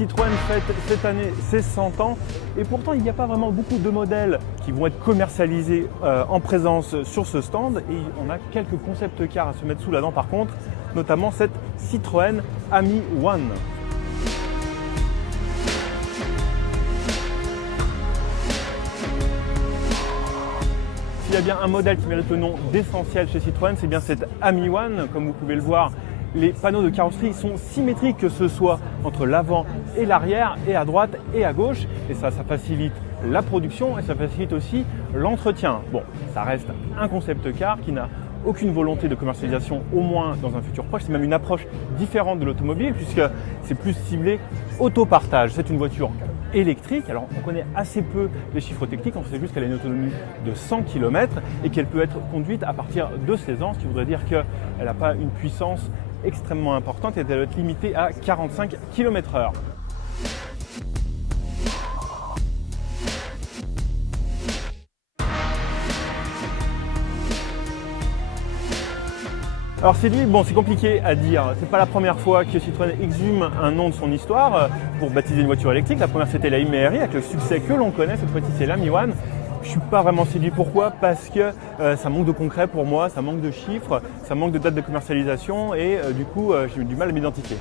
Citroën fête cette année ses 100 ans et pourtant il n'y a pas vraiment beaucoup de modèles qui vont être commercialisés en présence sur ce stand et on a quelques concept cars à se mettre sous la dent par contre, notamment cette Citroën Ami One. S'il y a bien un modèle qui mérite le nom d'essentiel chez Citroën, c'est bien cette Ami One. Comme vous pouvez le voir, les panneaux de carrosserie sont symétriques, que ce soit entre l'avant et l'arrière, et à droite et à gauche. Et ça facilite la production et ça facilite aussi l'entretien. Bon, ça reste un concept car qui n'a aucune volonté de commercialisation, au moins dans un futur proche. C'est même une approche différente de l'automobile puisque c'est plus ciblé autopartage. C'est une voiture électrique. Alors on connaît assez peu les chiffres techniques, on sait juste qu'elle a une autonomie de 100 km et qu'elle peut être conduite à partir de 16 ans, ce qui voudrait dire qu'elle n'a pas une puissance extrêmement importante et elle doit être limitée à 45 km/h. Alors c'est dit, bon c'est compliqué à dire, c'est pas la première fois que Citroën exhume un nom de son histoire pour baptiser une voiture électrique. La première c'était la Méry avec le succès que l'on connaît, cette fois-ci c'est l'Ami One. Je suis pas vraiment séduit, pourquoi ? Parce que ça manque de concret pour moi, ça manque de chiffres, ça manque de date de commercialisation et du coup j'ai eu du mal à m'identifier.